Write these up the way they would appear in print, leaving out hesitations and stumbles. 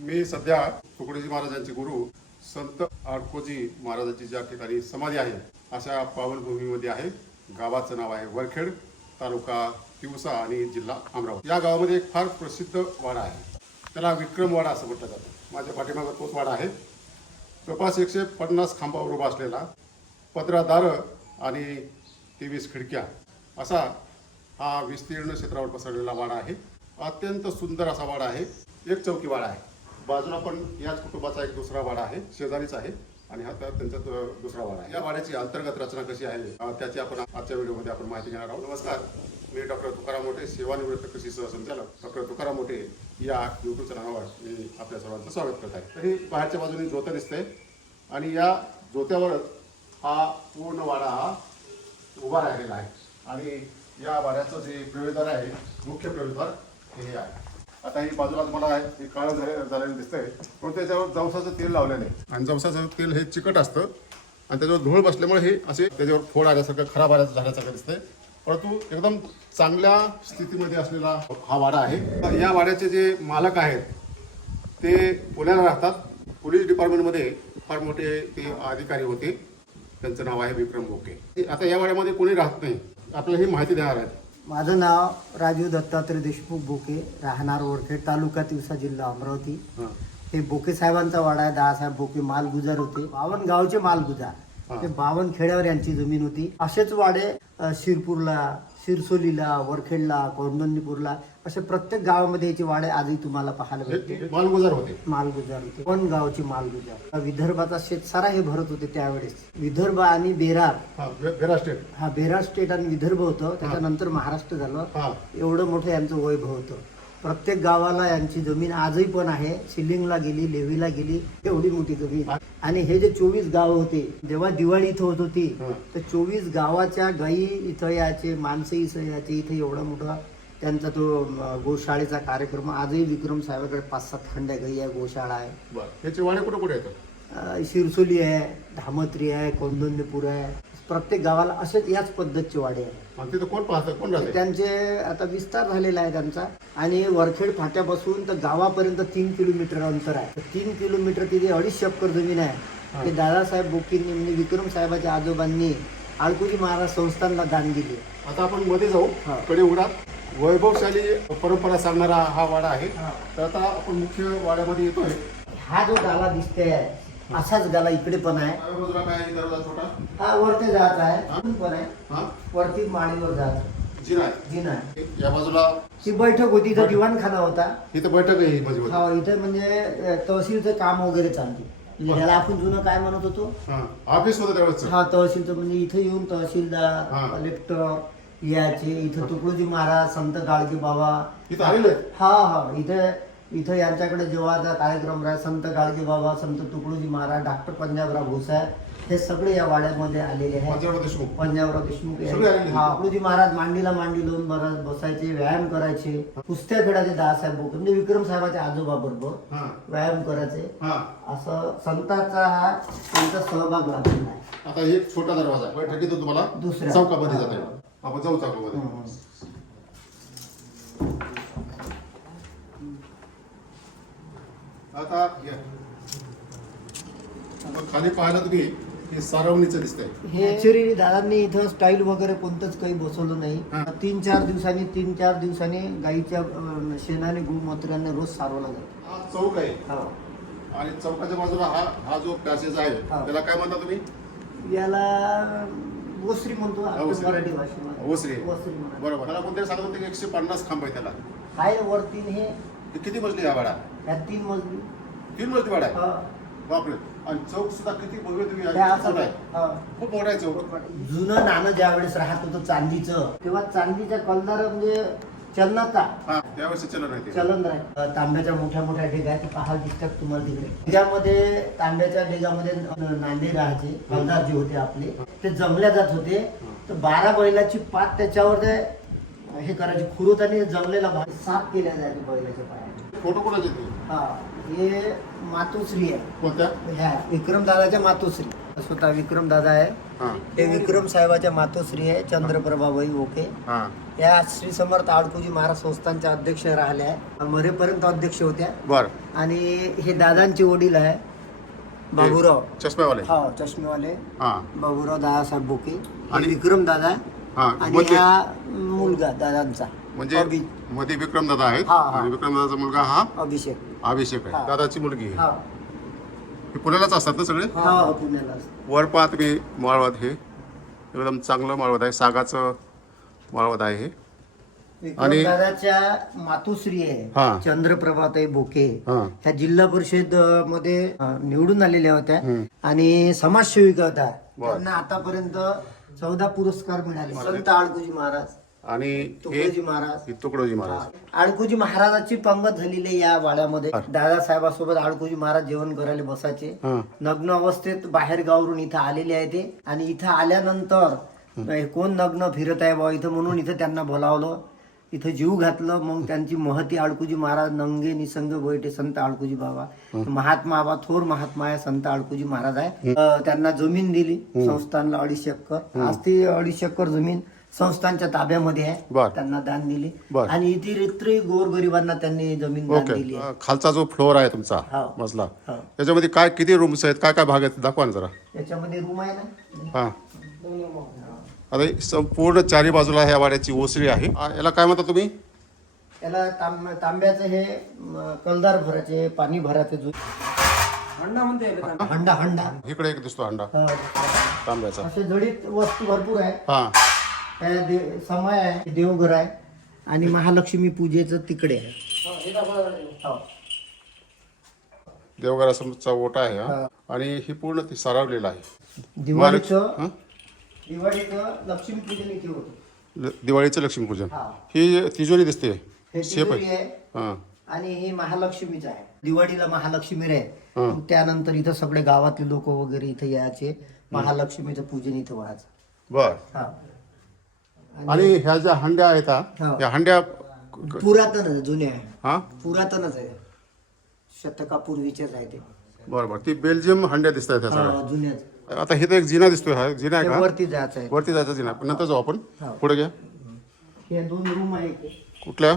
मी सध्या तुकडोजी महाराजांचे गुरु संत आडकोजी महाराजांची ज्या ठिकाणी समाधी आहे अशा पावनभूमीमध्ये आहे. गावाचं नाव आहे वरखेड, तालुका तिवसा आणि जिल्हा अमरावती. या गावामध्ये एक फार प्रसिद्ध वाडा आहे, त्याला विक्रम वाडा असं म्हटलं जातं. माझ्या पाठीमागं तोच वाडा आहे. जवळपास 150 खांबावर उभा असलेला, 15 दारं आणि 23 खिडक्या असा हा विस्तीर्ण क्षेत्रावर पसरलेला वाडा आहे. अत्यंत सुंदर असा वाडा आहे. एक चौकी वाडा आहे. बाजूला पण याच कुटुंबाचा एक दुसरा वाडा आहे, शेजारीच आहे आणि हा त्यांचा दुसरा वाडा आहे. या वाड्याची अंतर्गत रचना कशी आहे त्याची आपण आजच्या व्हिडिओमध्ये आपण माहिती घेणार आहोत. नमस्कार, मी डॉक्टर तुकाराम मोठे, सेवानिवृत्त कृषी सहसंचालक डॉक्टर तुकाराम मोठे या यूट्यूब चॅनलवर मी आपल्या सर्वांचं स्वागत करत आहे. तरी बाहेरच्या बाजूने ज्योत दिसते आणि या ज्योत्यावरच हा पूर्ण वाडा हा उभा राहिलेला आहे. आणि या वाड्याचं जे प्रवेशद्वार आहे, मुख्य प्रवेशद्वार हे आहे. आता ही बाजूला तुम्हाला हे काळं झालेलं दिसतंय, पण त्याच्यावर जवसाचं तेल लावलेलं आहे. आणि जवसाचं तेल हे चिकट असतं आणि त्याच्यावर धूळ बसल्यामुळे हे असे त्याच्यावर फोड आल्यासारखं, खराब झाल्यासारखं दिसतंय. परंतु एकदम चांगल्या स्थितीमध्ये असलेला हा वाडा आहे. या वाड्याचे जे मालक आहेत ते पुण्याला राहतात. पोलीस डिपार्टमेंटमध्ये फार मोठे ते अधिकारी होते. त्यांचं नाव आहे विक्रम बोके. आता या वाड्यामध्ये कोणी राहत नाही, आपल्याला ही माहिती देणार आहेत. माझं नाव राजीव दत्तात्रय देशमुख बोके, राहणार वरखेड, तालुका तिवसा, जिल्हा अमरावती. हे बोके साहेबांचा वाडा आहे. दादासाहेब बोके मालगुजार होते. 52 गावचे मालगुजार, ते 52 खेड्यावर यांची जमीन होती. असेच वाडे शिरपूरला, शिरसोलीला, वरखेडला, कोंडोंदीपूरला असे प्रत्येक गावामध्ये याचे वाडे आजही तुम्हाला पाहायला भेटते. मालगुजार होते. मालगुजार होते. पण गावची मालगुजार. विदर्भाचा शेतसारा हे भरत होते त्यावेळेस. विदर्भ आणि बेरार, बेरार स्टेट, हा बेरार स्टेट आणि विदर्भ होतं. त्याच्यानंतर महाराष्ट्र झालं. एवढं मोठं यांचं वैभव होतं. प्रत्येक गावाला यांची जमीन आजही पण आहे. सिलिंगला गेली, लेवीला गेली, एवढी मोठी जमीन. आणि हे जे 24 गाव होते, जेव्हा दिवाळी इथं होत होती तर 24 गावाच्या गायी इथं यायचे, माणसं इथं यायचे. इथं एवढा मोठा त्यांचा तो गोशाळेचा कार्यक्रम. आजही विक्रम साहेबांकडे 5-7 खंड्या गायी आहे, गोशाळा आहे. याचे वाडे कुठे कुठे येतात? शिरसोली आहे, धामत्री आहे, कोंडोंदीपूर आहे. प्रत्येक गावाला असेच याच पद्धतचे वाडे आहे. तिथं कोण पाहतं, कोण राहते? त्यांचे आता विस्तार झालेला आहे त्यांचा. आणि वरखेड फाट्यापासून तर गावापर्यंत 3 किलोमीटर अंतर आहे. 3 किलोमीटर तिथे 250 एकर जमीन आहे. ते दादासाहेब बोकींनी म्हणजे विक्रम साहेबाच्या आजोबांनी आडकोजी महाराज संस्थानला दान दिली. आता आपण मध्ये जाऊ. कडे उघडात वैभवशाली परंपरा सांगणारा हा वाडा आहे. तर आता आपण मुख्य वाड्यामध्ये येतोय. हा जो गाला दिसतोय असाच गाला इकडे पण आहे. दरवाजा छोटा, हा वरती जात आहे, पण आहे वरती माळीवर जात जिना आहे. या बाजूला ही बैठक होती, इथं दिवाणखाना होता. इथं बैठक आहे बाजूला. हा, इथं म्हणजे तहसीलचं काम वगैरे चालते. म्हणजे याला आपण जुनं काय म्हणत होतो, ऑफिस होतं त्यावेळेस. हा, तहसीलचं. म्हणजे इथं येऊन तहसीलदार, कलेक्टर याचे. इथं तुकडोजी महाराज, संत गाडगे बाबा इथं आलेले. हा, इथं यांच्याकडे जेव्हा कार्यक्रम राहा, संत गाडगे बाबा, संत तुकडोजी महाराज, डॉक्टर पंजाबराव भोसाय हे सगळे या वाड्यामध्ये आलेले आहेत. पंजाबराव देशमुख. हा, तुकडोजी महाराज मांडीला मांडी लावून बसायचे, व्यायाम करायचे, कुस्त्या खेळायचे. दादासाहेब बोके म्हणजे विक्रम साहेबाच्या आजोबा बरोबर व्यायाम करायचे. असं संतांचा हा त्यांचा सहभाग लागलेला आहे. आता एक छोटा दरवाजा बैठकीत तुम्हाला दुसऱ्या चौकामध्ये जाता. आपण जाऊ चौकामध्ये. आता खाली पाहायला तुम्ही हे सारवणीचं दिसतंय. हे ऍक्च्युअली दादांनी इथं स्टाईल वगैरे कोणतंच काही बसवलं नाही. 3-4 दिवसांनी गाईच्या शेणाने गोमूत्राने रोज सारवला जातो. हा चौक आहे. आणि चौकाच्या बाजूला हा जो पॅसेज आहे त्याला काय म्हणता तुम्ही? याला ओसरी म्हणतो मराठी भाषेमध्ये. ओसरी. म्हणतो. बरोबर. त्याला कोणतरी सांगत होते 150 खांब आहे त्याला. हाय वरती हे किती मजली हा वाडा? ह्या 3 मजली. 3 मजली वाडा आहे. बापरे. आणि चौक सुद्धा किती भव्य तुम्ही खूप मोठा आहे चौक. जुनं नाणं ज्या वेळेस राहत होतं चांदीचं, तेव्हा चांदीच्या कलदार म्हणजे चलनाचा त्यावेळेस चलन आहे. तांब्याच्या मोठ्या मोठ्या ढेगा ते पाहायला दिसतात तुम्हाला तिकडे. त्याच्यामध्ये तांब्याच्या ढेगामध्ये नांदे राहायचे, कलदार जे होते आपले ते जमल्या जात होते. तर 12 बैलाची पात त्याच्यावर ते हे करायचे, खुरत आणि जमलेला भाग साफ केल्या जायचे बैलाच्या पायाने. फोटो कोणाचे? हा, हे मातोश्री आहे. कोणत्या? ह्या विक्रमदादाच्या मातोश्री. स्वतः विक्रमदादा आहे. हा हे विक्रम साहेबाच्या मातोश्री आहे चंद्रप्रभाबाई ओके. हा या श्री समर्थ आडकुजी महाराज संस्थानच्या अध्यक्ष राहिल्या आहे. मरेपर्यंत अध्यक्ष होत्या. बर. आणि हे दादांचे वडील आहे बाबूराव. चष्मेवाले. हा चष्मेवाले हा बाबूराव दादासाहेब बोके आणि- आणि विक्रम दादा हा आणि मध्ये हा मुलगा दादांचा म्हणजे मध्ये विक्रमदादा आहेत हा, हा. आणि विक्रमदादाचा मुलगा हा अभिषेक. अभिषेक आहे. हा. दादाची मुलगी आहे. हा हे पुण्यालाच असतात ना सगळे? हा पुण्याला. वर पाहा तुम्ही माळवत. हे एकदम चांगलं माळवत आहे. सागाचं माळवत आहे हे. विक्रम दादाच्या मातोश्री हा. आहे चंद्रप्रभाताई बोके. हा ह्या जिल्हा परिषद मध्ये निवडून आलेल्या होत्या आणि समाजसेविका होत्या. त्यांना आतापर्यंत 14 पुरस्कार मिळाले. संत आळकुजी महाराज आणि तुकडोजी महाराज. हे तुकडोजी महाराज. आळकुजी महाराजाची पंगत झालेली या वाड्यामध्ये. दादासाहेबासोबत आळकुजी महाराज जेवण करायला बसायचे. हा नग्न अवस्थेत बाहेर गावरून इथं आलेले आहे ते. आणि इथं आल्यानंतर कोण नग्न फिरत आहे बा इथं म्हणून इथं त्यांना बोलावलं. इथं जीव घातलं. मग त्यांची महती आळकुजी महाराज नंगे निसंग बैठे संत आळकुजी बाबा. महात्मा बाबा थोर महात्मा आहे संत आळकुजी महाराज आहे. त्यांना जमीन दिली संस्थानला 250 एकर. आज ती 250 एकर जमीन संस्थानच्या ताब्यामध्ये आहे. बर. त्यांना दान दिली बर. आणि इतरही गोरगरिबांना त्यांनी जमीन दान दिली आहे. ओके. खालचा जो फ्लोअर आहे तुमचा हा. मजला हा. त्याच्यामध्ये काय किती रूम्स आहेत काय काय भाग आहेत दाखवा ना जरा. याच्यामध्ये रूम आहे ना. हा आता हे संपूर्ण चारी बाजूला ह्या वाड्याची ओसरी आहे. याला काय म्हणता तुम्ही? याला तांब्याचं हे कलदार भराचे पाणी भराचे जो हंडा म्हणते हंडा हंडा. इकडे एक दिसतो हंडा हा. तांब्याचा. असे जडित वस्तू भरपूर आहे. हा समय आहे देवघर आहे आणि महालक्ष्मी पूजेचं तिकडे आहे. हो. देवघरासमोरचा ओटा आहे हा. आणि ही पूर्ण ती सारवलेलं आहे. दिवाळीचं हा? लक्ष्मी पूजन इथे होतं. दिवाळीचं लक्ष्मीपूजन. हा. ही तिजोरी दिसते. हे शेप तिजोरी आहे. आहे हा आणि हे महालक्ष्मीचं आहे. दिवाळीला महालक्ष्मी रे. हा. मग त्यानंतर इथं सगळे गावातले लोक वगैरे इथं यायचे. महालक्ष्मीचं पूजन इथं व्हायचं. बर. हा. आणि ह्या ज्या हंड्या आहेत हा. या हंड्या पुरातन आहे, जुने आहे. हा पुरातनच आहे. शतकापूर्वीचेच आहे ते. बरोबर. ती बेल्जियम हंड्या दिसत आहेत त्या सगळ्या. हा, जुन्याच. आता हे तर एक जिना दिसतोय. हा जिना आहे ते का? वरती जायचं आहे. वरती जायचा जिना. पण नंतर जाऊ आपण. हा. पुढे घ्या. हे 2 रूम आहे इथे. कुठल्या?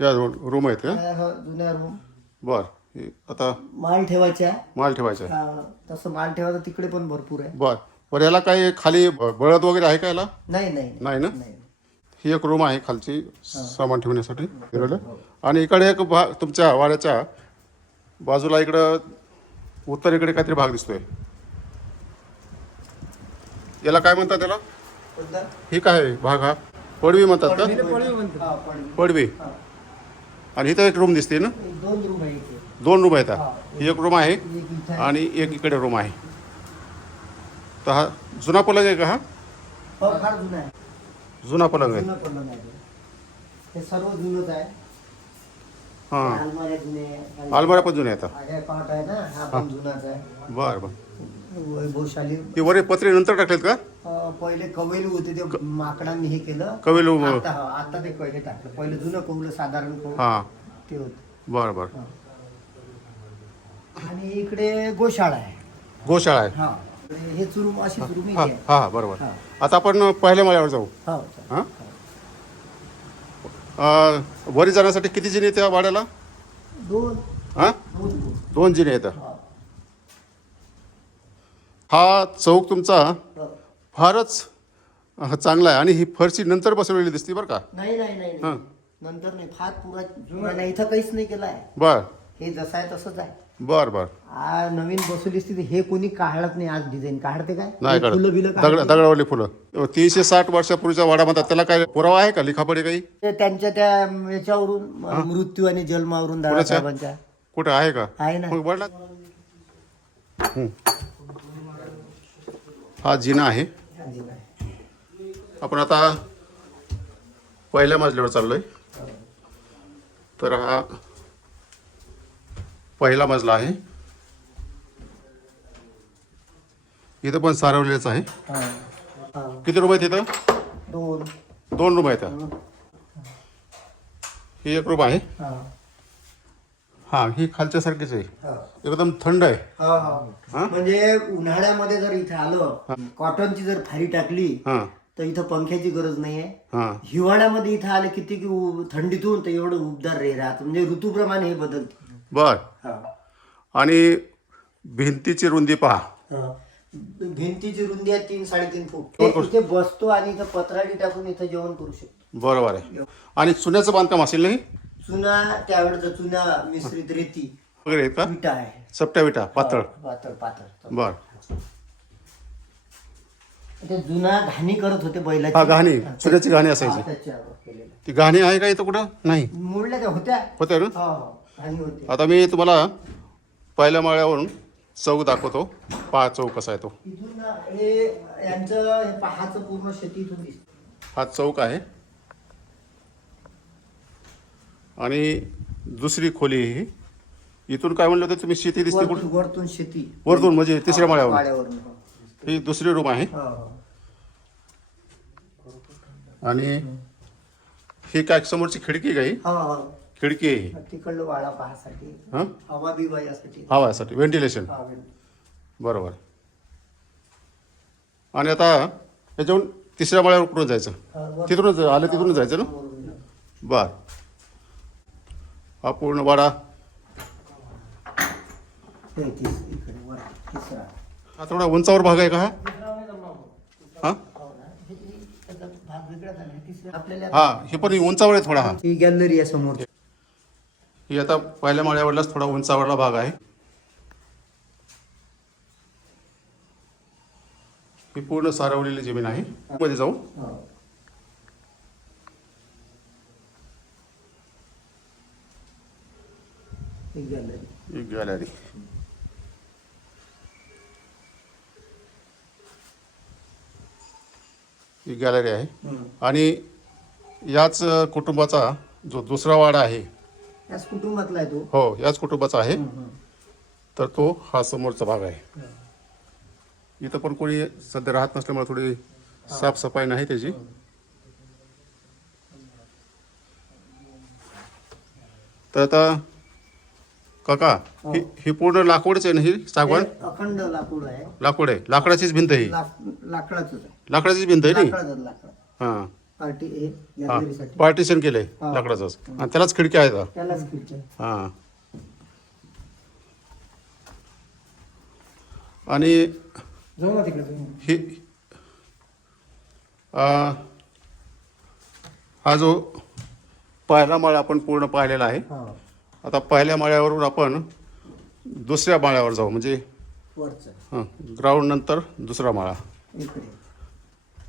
या रूम आहेत का? हा, जुन्या रूम. बर. हे आता माल ठेवायचा. माल ठेवायचा आहे. हा, तसं माल ठेवायचं तिकडे पण भरपूर आहे. बर. बरं याला काही खाली बळद वगैरे आहे का याला? नाही नाही नाही ना? नाही. ही एक रूम आहे खालची सामान ठेवण्यासाठी. आणि इकडे एक भाग तुमच्या वाड्याच्या बाजूला इकडं उत्तरेकडे काहीतरी भाग दिसतोय. याला काय म्हणतात त्याला? कोणता? ही काय आहे भाग हा? पडवी म्हणतात का? हा, पडवी. पडवी. हा. आणि इथं एक रूम दिसते ना? 2 रूम आहे इथे. 2 रूम आहेत हा. ही एक रूम आहे एक इथे आहे. आणि एक इकडे रूम आहे. तर हा जुना पलंग आहे का हा? हो, फार जुना आहे. जुना पलंग आहे. जुनं पलंग आहे ते. हे सर्व जुनच आहे. हा. अलमाऱ्या जुने आहे. अलमाऱ्या पण जुन्या आहेत. हे पाट आहे ना हा पण जुनाच आहे. बर बर. वैभवशाली. ते वरे पत्रे नंतर टाकलेत का? पहिले कवेलू होते ते माकडांनी हे केलं. कवेलू. आता ते हे टाकलं. पहिले जुनं कौलं साधारण कौल हा ते होत. बर बर. आणि इकडे गोशाळा आहे. गोशाळा आहे. हा इकडे हेच रूम अशीच रूम हा इथे आहे. हा बरोबर. हा. आता आपण पहिल्या माळ्यावर जाऊ. हो हा वरी जाण्यासाठी किती जिने त्या वाड्याला? 2 हा 2 जिने येतात. हा. हा चौक तुमचा हो. फारच चांगला आहे. आणि ही फरशी नंतर बसवलेली दिसते बरं का? नाही नाही नाही हा. नाही. नंतर नाही फार पुरा जुना नाही. इथं काहीच नाही केलं आहे. बर हे जसं आहे तसंच आहे. बर बर. नवीन बसवली असती तर हे कोणी काढत नाही. आज डिझाईन काढते काय? नाही हे फुलं बिलं काढत. काढते. दगडावरली फुलं. 360 वर्षापूर्वीचा वाडा म्हणतात. त्याला काय पुरावा आहे का? लिखापडी काही ते त्यांच्या त्या याच्यावरून मृत्यू आणि जन्मावरून दादासाहेबांच्या कुठे आहे का? आहे ना. मग वडला. हा जिना आहे. आपण आता पहिल्या मजल्यावर चाललोय. तर हा पहिला मजला आहे. इथं पण सारवलेलाच आहे. हा. हा. किती रूम आहेत तिथं? 2 रूम आहेत. ही एक रूम आहे. हा. हा, ही खालच्या सारखीच आहे, हा. एकदम थंड आहे. हा, हा. म्हणजे उन्हाळ्यामध्ये जर इथे आलं, कॉटनची जर फारी टाकली हा तर इथं पंख्याची गरज नाहीये. हा हिवाळ्यामध्ये इथं आलं किती की थंडीतून तर एवढं उबदार राहत, म्हणजे ऋतूप्रमाणे हे बदलते. बर. हा. आणि भिंतीची रुंदी पहा. हा. भिंतीची रुंदी आहे 3-3.5 फूट. इथे बसतो आणि इथं पत्राडी टाकून इथं जेवण करू शकतो. बरोबर आहे. आणि चुन्याचं बांधकाम असेल नाही? चुना त्यावेळेचा चुना मिश्रित रेती वगैरे आहेत का? विटा आहे. चपट्या विटा पातळ. पातळ पातळ. बर. ते जुना घाणी करत होते बैलाची. हा, घाणी, चुन्याची घाणी असायची. त्याच्यावर केलेलं. ती घाणी आहे का इथं कुठं? नाही. मोडल्या त्या होत्या. होत्या ना? घाणी होते. आता मी तुम्हाला पहिल्या माळ्यावरून चौक दाखवतो. पहा चौक कसा आहे तो. इथून हे यांचं हे पहाचं पूर्ण शेती इथून दिसते. हा चौक आहे. आणि दुसरी खोली ही. इथून काय म्हणलं होतं तुम्ही? शेती दिसते कुठं? वरतून शेती. वरतून म्हणजे तिसऱ्या माळ्यावर. माळ्यावरून. ही दुसरी रूम आहे. आणि ही काय समोरची खिडकी काही खिडकी आहे. तिकडलं वाडा पाहासाठी, हा, हवा बिवा यासाठी. हवासाठी, व्हेंटिलेशन. बरोबर. आणि आता याच्याहून तिसऱ्या माळ्यावर कुठून जायचं? तिथूनच आलं, तिथूनच जायचं ना? बर. हा पूर्ण वाडा. हा थोडा उंचावर भाग आहे का हा? हा हा, हे पण उंचावर आहे थोडा. हा, ही गॅलरी आहे समोर. ही आता पहिल्या माळ्यावरलाच थोडा उंचावरला भाग आहे. ही पूर्ण सारवलेली जमीन आहे. मध्ये जाऊ. ही गॅलरी. ही गॅलरी आहे. आणि याच कुटुंबाचा जो दुसरा वाडा आहे, याच कुटुंबातला आहे तो. हो, याच कुटुंबाचा आहे. तर तो हा समोरचा भाग आहे. इथं पण कोणी सध्या राहत नसल्यामुळे थोडी साफसफाई नाही त्याची. तर आता काका, ही पूर्ण लाकूडच आहे ना? ही सागवान अखंड लाकूड आहे. लाकूड आहे. लाकडाचीच भिंत आहे. लाकडाच आहे. लाकडाचीच भिंत आहे नाही? लाकडाच. हा पार्टी हे हा, गॅलरीसाठी. पार्टिशन केलंय लाकडाचंच. आणि त्यालाच खिडक्या आहेत. त्यालाच खिडकी आहे. हा. आणि जाऊ ना तिकडे तुम्ही. ही हा जो पहिला माळा आपण पूर्ण पाहिलेला आहे. आता पहिल्या माळ्यावरून आपण दुसऱ्या माळ्यावर जाऊ, म्हणजे वरचं ग्राउंड नंतर दुसरा माळा. इकडे.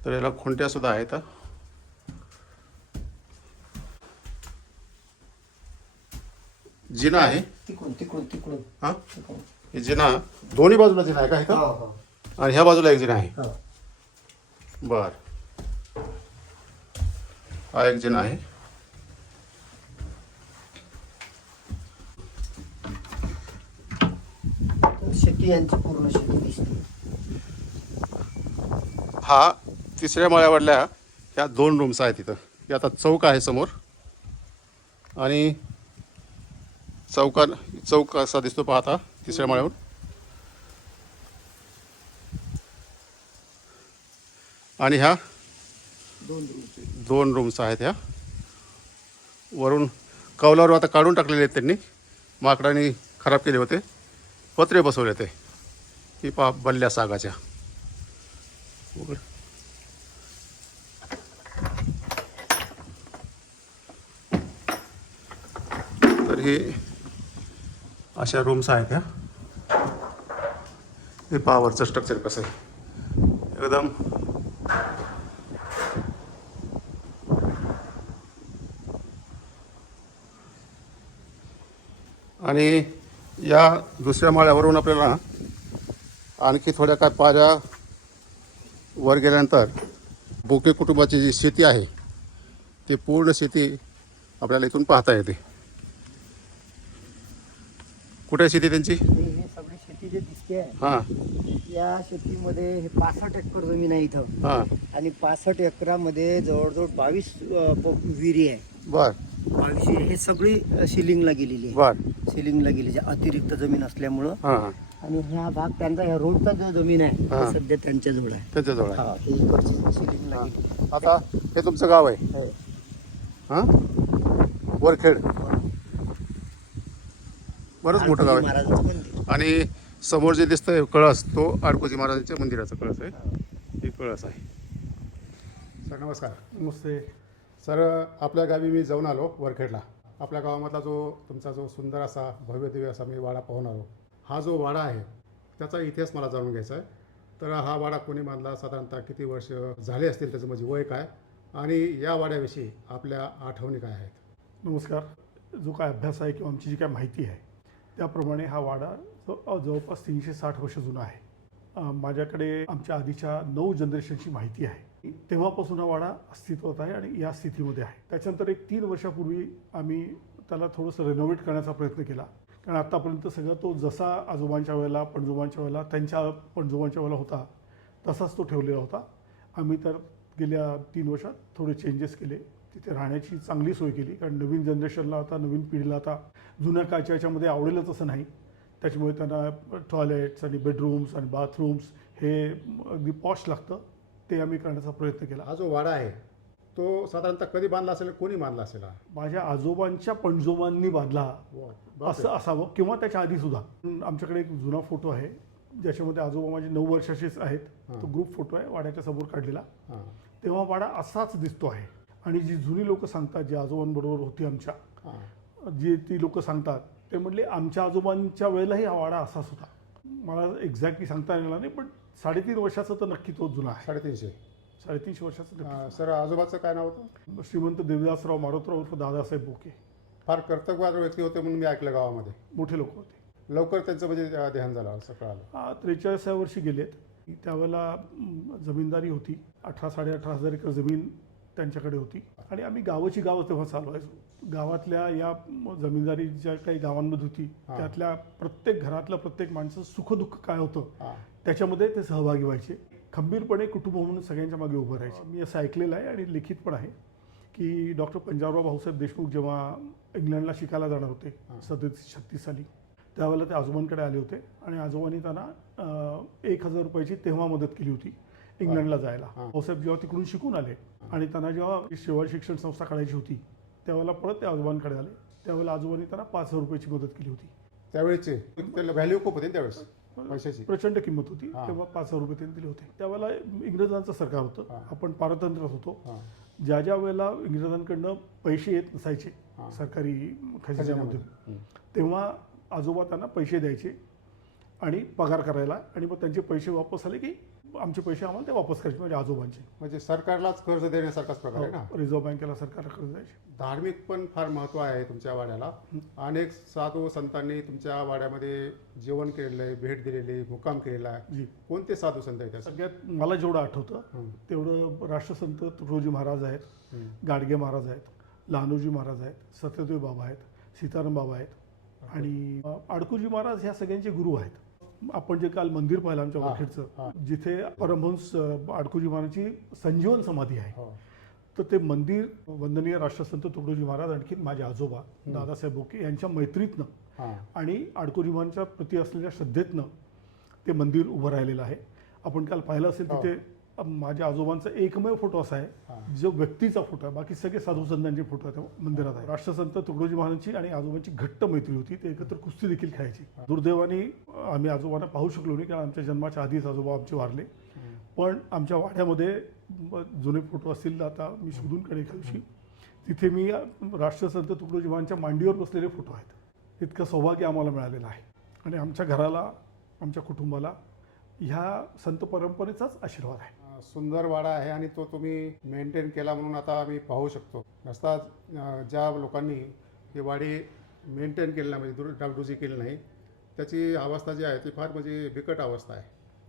तर याला खुंट्या सुद्धा आहेत. जिना आहे. तिकडून तिकडून तिकडून. हा, हे जिना दोन्ही बाजूला जिना आहे का इथं? आणि ह्या बाजूला एक जिना आहे. बर. हा एक जिना आहे. शेती यांची पूर्ण शेती दिसते. हा तिसऱ्या माळ्यावरल्या ह्या 2 रूम्स आहेत तिथं. हे आता चौक आहे समोर. आणि चौक असा दिसतो पाहता तिसऱ्या माळ्यावर. आणि ह्या 2 रूम्स आहेत. ह्या वरून कौलावर आता काढून टाकलेले आहेत त्यांनी. माकडाने खराब केले होते. पत्रे बसवले ते. ही पहा बल्ल्या सागाच्या. तर हे अशा रूम्स आहेत ह्या. हे पॉवरचं स्ट्रक्चर कसं आहे एकदम. आणि या दुसऱ्या माळ्यावरून आपल्याला आणखी थोड्या काय पायऱ्या वर गेल्यानंतर बोके कुटुंबाची जी शेती आहे ती पूर्ण शेती आपल्याला इथून पाहता येते. कुठे शेती त्यांची? हे सगळी शेती जे दिसते शेती आहे. हां या शेतीमध्ये हे 65 एकर जमीन आहे इथं. हां आणि 65 एकरामध्ये जवळजवळ 22 विहिरी आहे. बर 22 हे सगळी सिलिंगला गेलेली आहे. बर सिलिंगला गेली अतिरिक्त जमीन असल्यामुळं. हां हां आणि हा भाग त्यांचा, ह्या रोडचा जो जमीन आहे हा. तो सध्या त्यांच्याजवळ आहे. त्याच्याजवळ आहे. हा, हे इकडची सिलिंगला गेली. आता हे तुमचं गाव आहे आहे. हां वरखेड बरंच मोठं गाव आहे. महाराजांचं मंदिर. आणि समोर जे दिसतंय कळस तो आडकोजी महाराजांच्या मंदिराचा कळस आहे. हे कळस आहे. सर नमस्कार. नमस्ते. सर आपल्या गावी मी जाऊन आलो वरखेडला. आपल्या गावामधला तुमचा जो सुंदर असा भव्य दिव्य असा मी वाडा पाहून आलो. हा जो वाडा आहे त्याचा इतिहास मला जाणून घ्यायचा आहे. तर हा वाडा कोणी बांधला, साधारणतः किती वर्ष झाले असतील, त्याचं म्हणजे वय काय, आणि या वाड्याविषयी आपल्या आठवणी काय आहेत? नमस्कार. जो काय अभ्यास आहे किंवा आमची जी काय माहिती आहे त्याप्रमाणे हा वाडा जवळपास 360 वर्ष जुना आहे. माझ्याकडे आमच्या आधीच्या 9 जनरेशनची माहिती आहे. तेव्हापासून हा वाडा अस्तित्वात आहे आणि या स्थितीमध्ये आहे. त्याच्यानंतर एक 3 वर्षापूर्वी आम्ही त्याला थोडंसं रेनोव्हेट करण्याचा प्रयत्न केला. कारण आत्तापर्यंत सगळं तो जसा आजोबांच्या वेळेला, पणजोबांच्या वेळेला, त्यांच्या पणजोबांच्या वेळेला होता तसाच तो ठेवलेला होता. आम्ही तर गेल्या 3 वर्षात थोडे चेंजेस केले. तिथे राहण्याची चांगली सोय केली. कारण नवीन जनरेशनला, आता नवीन पिढीला आता जुन्या काळच्या याच्यामध्ये आवडेलच असं नाही. त्याच्यामुळे त्यांना टॉयलेट्स आणि बेडरूम्स आणि बाथरूम्स हे अगदी पॉश लागतं, ते आम्ही करण्याचा प्रयत्न केला. हा जो वाडा आहे तो साधारणतः कधी बांधला असेल, कोणी बांधला असेल? माझ्या आजोबांच्या पणजोबांनी बांधला असं असावं किंवा त्याच्या आधीसुद्धा. आमच्याकडे एक जुना फोटो आहे ज्याच्यामध्ये आजोबा माझे 9 वर्षाचेच आहेत. तो ग्रुप फोटो आहे वाड्याच्या समोर काढलेला. तेव्हा वाडा असाच दिसतो आहे. आणि जी जुनी लोक सांगतात, जी आजोबांबरोबर होती आमच्या, जी ती लोक सांगतात ते म्हटले आमच्या आजोबांच्या वेळेलाही हा वाडा असाच होता. मला एक्झॅक्टली सांगता येणार नाही, पण 3.5 वर्षाचा तर नक्की तो जुना आहे. 350 वर्षाचा. सर आजोबाचं काय नाव होतं? श्रीमंत देवदासराव मारोतराव उर्फ दादासाहेब बोके. फार कर्तव्यवान व्यक्ती होते म्हणून मी ऐकलं गावामध्ये. मोठे लोक होते. लवकर त्यांचं म्हणजे देहांत झालं असं कळालं. 43व्या वर्षी गेलेत. त्यावेळेला जमीनदारी होती. 18-18.5 हजार एकर जमीन त्यांच्याकडे होती. आणि आम्ही गावाची गावं तेव्हा चालवायचो. गावातल्या या जमीनदारी ज्या काही गावांमध्ये होती त्यातल्या प्रत्येक घरातलं प्रत्येक माणसं सुखदुःख काय होतं त्याच्यामध्ये ते सहभागी व्हायचे. खंबीरपणे कुटुंब म्हणून सगळ्यांच्या मागे उभं राहायचे. मी असं ऐकलेलं आहे आणि लिखित पण आहे की डॉक्टर पंजाबराव भाऊसाहेब देशमुख जेव्हा इंग्लंडला शिकायला जाणार होते 37-36 साली, त्यावेळेला ते आजोबांकडे आले होते आणि आजोबांनी त्यांना 1000 रुपयाची तेव्हा मदत केली होती इंग्लंडला जायला. भाऊसाहेब जेव्हा तिकडून शिकून आले आणि त्यांना जेव्हा शेवाळ शिक्षण संस्था काढायची होती त्यावेळेला परत ते आजोबांकडे आले. त्यावेळेला आजोबांनी त्यांना 5000 रुपयाची मदत केली होती. त्यावेळेची त्याला व्हॅल्यू खूप होती त्यावेळेस, पैशाची प्रचंड किंमत होती. तेव्हा 5000 रुपये त्यांनी दिले होते. त्यावेळेला इंग्रजांचं सरकार होतं, आपण पारतंत्र्यात होतो. ज्या ज्या वेळेला इंग्रजांकडनं पैसे येत नसायचे सरकारी खजिन्यामधून, तेव्हा आजोबा त्यांना पैसे द्यायचे आणि पगार करायला, आणि मग त्यांचे पैसे वापस आले की आमचे पैसे आम्हाला ते वापस करायचे, म्हणजे आजोबांचे. म्हणजे सरकारलाच कर्ज देण्यासारखाच प्रकार आहे ना. रिझर्व्ह बँकेला सरकारला कर्ज द्यायचे. धार्मिक पण फार महत्त्व आहे तुमच्या वाड्याला. अनेक साधू संतांनी तुमच्या वाड्यामध्ये जेवण केलेलं आहे, भेट दिलेली, मुक्काम केलेला आहे. कोणते साधू संत आहेत? सगळ्यात मला जेवढं आठवतं तेवढं राष्ट्रसंत तुकडोजी महाराज आहेत, गाडगे महाराज आहेत, लहानोजी महाराज आहेत, सत्यदेव बाबा आहेत, सीताराम बाबा आहेत आणि आडकोजी महाराज ह्या सगळ्यांचे गुरु आहेत. आपण जे काल मंदिर पाहिलं आमच्या वरखेडचं, जिथे परमहंस आडकोजी महाराजांची संजीवन समाधी आहे, तर ते मंदिर वंदनीय राष्ट्रसंत तुकडोजी महाराज, आणखी माझे आजोबा दादासाहेब बोके यांच्या मैत्रीतनं आणि आडकोजी महाराजांच्या प्रती असलेल्या श्रद्धेतनं ते मंदिर उभं राहिलेलं आहे. आपण काल पाहिलं असेल तिथे माझ्या आजोबांचा एकमेव फोटो असा आहे जो व्यक्तीचा फोटो आहे, बाकी सगळे साधू संतांचे फोटो आहेत मंदिरात आहे. राष्ट्रसंत तुकडोजी महाराजांची आणि आजोबांची घट्ट मैत्री होती. ते एकत्र कुस्ती देखील खेळायची. दुर्दैवाने आम्ही आजोबांना पाहू शकलो नाही, कारण आमच्या जन्माच्या आधीच आजोबा आमचे वारले. पण आमच्या वाड्यामध्ये जुने फोटो असतील, आता मी शोधून काढेन एका दिवशी, तिथे मी राष्ट्रसंत तुकडोजी महाराजांच्या मांडीवर बसलेले फोटो आहेत. इतकं सौभाग्य आम्हाला मिळालेलं आहे आणि आमच्या घराला, आमच्या कुटुंबाला ह्या संत परंपरेचाच आशीर्वाद आहे. सुंदर वाडा आहे आणि तो तुम्ही मेंटेन केला म्हणून आता आम्ही पाहू शकतो. नसता ज्या लोकांनी ही वाडी मेंटेन केली नाही, म्हणजे डागडुजी केली नाही, त्याची अवस्था जी आहे ती फार म्हणजे बिकट अवस्था आहे.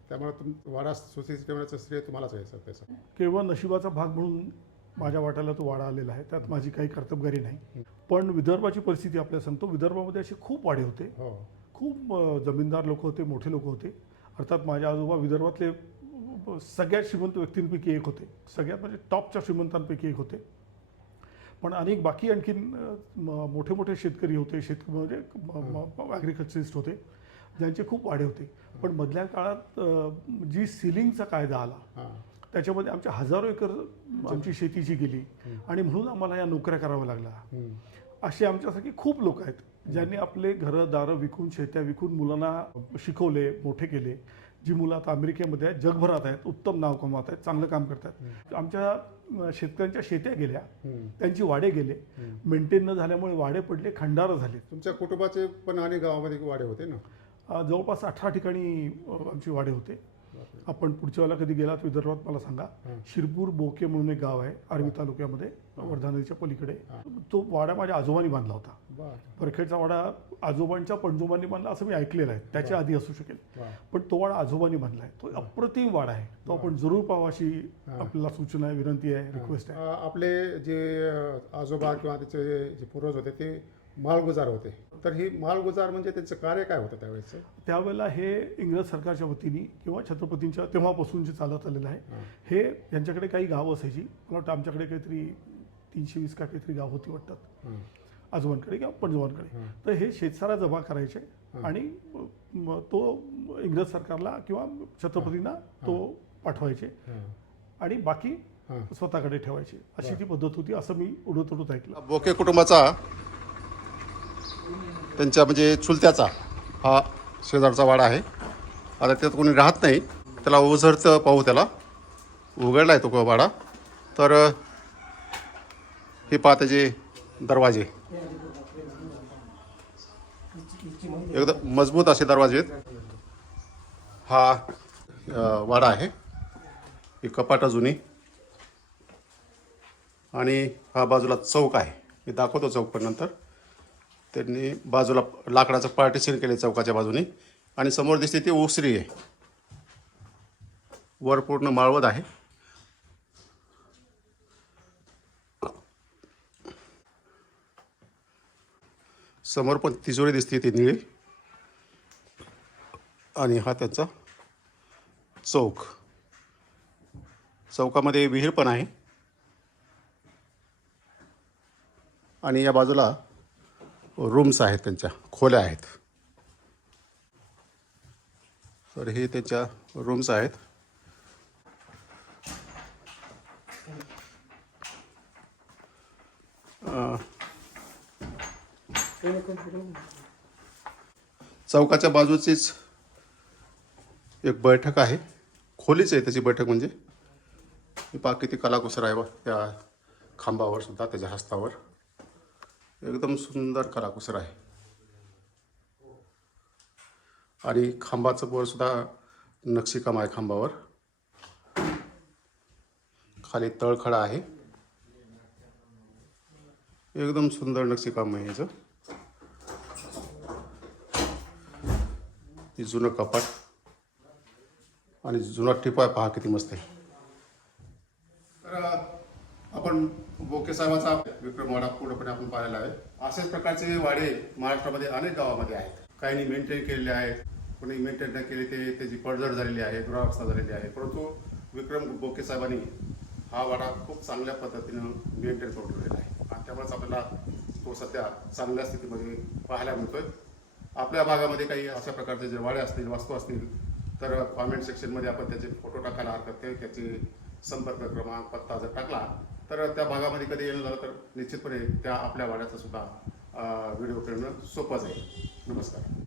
त्यामुळे वाडा सुस्थितीत ठेवण्याचं श्रेय तुम्हालाच आहे सर. त्याचं केवळ नशिबाचा भाग म्हणून माझ्या वाट्याला तो वाडा आलेला आहे, त्यात माझी काही कर्तबगारी नाही. पण विदर्भाची परिस्थिती आपल्याला सांगतो, विदर्भामध्ये असे खूप वाडे होते खूप जमीनदार लोक होते, मोठे लोक होते. अर्थात माझे आजोबा विदर्भातले सगळ्यात श्रीमंत व्यक्तींपैकी एक होते, सगळ्यात म्हणजे टॉपच्या श्रीमंतांपैकी एक होते. पण अनेक बाकी आणखीन मोठे मोठे शेतकरी होते, म्हणजे ॲग्रिकल्चरिस्ट होते, ज्यांचे खूप वाडे होते. पण मधल्या काळात जी सिलिंगचा कायदा आला त्याच्यामध्ये आमच्या हजारो एकर आमची शेतीची गेली आणि म्हणून आम्हाला या नोकऱ्या कराव्या लागल्या. असे आमच्यासारखे खूप लोक आहेत ज्यांनी आपले घरं दारं विकून, शेत्या विकून मुलांना शिकवले, मोठे केले. जी मुलं आता अमेरिकेमध्ये आहेत, जगभरात आहेत, उत्तम नाव कमावत आहेत, चांगलं काम करतात. आमच्या शेतकऱ्यांच्या शेत्या गेल्या, त्यांची वाडे गेले, मेंटेन न झाल्यामुळे वाडे पडले, खंडारं झाले. तुमच्या कुटुंबाचे पण अनेक गावामध्ये वाडे होते ना? जवळपास 18 ठिकाणी आमची वाडे होते. आपण पुढच्या वेळेला कधी गेलात विदर्भात मला सांगा. शिरपूर बोके म्हणून एक गाव आहे आर्वी तालुक्यामध्ये, वर्धा नदीच्या पलीकडे. तो वाडा माझ्या आजोबांनी बांधला होता. परखेडचा वाडा आजोबांच्या पणजोबांनी बांधला असं मी ऐकलेलं आहे, त्याच्या आधी असू शकेल. पण तो वाडा आजोबांनी बांधला आहे. तो अप्रतिम वाडा आहे. तो आपण जरूर पाहावा अशी आपल्याला सूचना आहे, विनंती आहे, रिक्वेस्ट आहे. आपले जे आजोबा किंवा त्याचे जे पूर्वज होते ते माळगुजार होते, तर ही माळगुजार म्हणजे त्यांचं कार्य काय होतं त्यावेळेस? त्यावेळेला हे इंग्रज सरकारच्या वतीने किंवा छत्रपतींच्या तेव्हापासून जे चालत आलेलं आहे, हे यांच्याकडे काही गावं असायची. मला वाटतं आमच्याकडे काहीतरी 320 का काहीतरी गाव होती वाटतात आजोबांकडे किंवा पणजोबांकडे. तर हे शेतसारा जमा करायचे आणि तो इंग्रज सरकारला किंवा छत्रपतींना तो पाठवायचे आणि बाकी स्वतःकडे ठेवायचे. अशी ती पद्धत होती असं मी उडत ऐकलं. बोके कुटुंबाचा, त्यांच्या म्हणजे चुलत्याचा हा शेजारचा वाडा आहे. आता त्यात कोणी राहत नाही, त्याला ओझरतं पाहू, त्याला उघडला आहे तो वाडा. तर हे पहा त्याचे दरवाजे एकदम मजबूत असे दरवाजे आहेत. हा वाडा आहे, ही कपाटं जुनी, आणि हा बाजूला चौक आहे. मी दाखवतो चौक पण नंतर. त्यांनी बाजूला लाकडाचं पार्टिशन केले चौकाच्या बाजूने, आणि समोर दिसते ती ओसरी आहे. वर पूर्ण माळवद आहे. समोर पण तिजोरी दिसते ती निळी, आणि हा त्याचा चौक. चौकामध्ये विहीर पण आहे, आणि या बाजूला रूम्स आहेत, त्यांच्या खोल्या आहेत. तर हे त्यांच्या रूम्स आहेत. चौकाच्या बाजूचीच एक बैठक आहे, खोलीच आहे त्याची बैठक. म्हणजे पहा किती कलाकुसर आहे बा त्या खांबावर सुद्धा, त्याच्या हस्तावर एकदम सुंदर कलाकुसर आहे. आणि खांबाचं वर सुद्धा नक्षीकाम आहे खांबावर. खाली तळखडा आहे, एकदम सुंदर नक्षीकाम आहे याचं. हे जुनं कपाट आणि जुना टिपा पहा किती मस्त आहे. तर आपण बोके साहेबाचा विक्रमवाडा पूर्णपणे आपण पाहिलेला आहे. अशाच प्रकारचे वाडे महाराष्ट्रामध्ये अनेक गावामध्ये आहेत. काहींनी मेंटेन केलेले आहेत, कोणी मेंटेन नाही केले, त्याची पडझड झालेली आहे, दुरावस्था झालेली आहे. परंतु विक्रम बोके साहेबांनी हा वाडा खूप चांगल्या पद्धतीनं मेंटेन करून ठेवलेला आहे, आणि त्यामुळेच आपल्याला तो सध्या चांगल्या स्थितीमध्ये पाहायला मिळतोय. आपल्या भागामध्ये काही अशा प्रकारचे जे वाडे असतील, वास्तू असतील, तर कॉमेंट सेक्शनमध्ये आपण त्याचे फोटो टाकायला हरकत नाही. त्याचे संपर्क क्रमांक, पत्ता जर टाकला तर त्या भागामध्ये कधी येणं झालं तर निश्चितपणे त्या आपल्या वाड्याचा सुद्धा व्हिडिओ करणं सोपं जाईल. नमस्कार.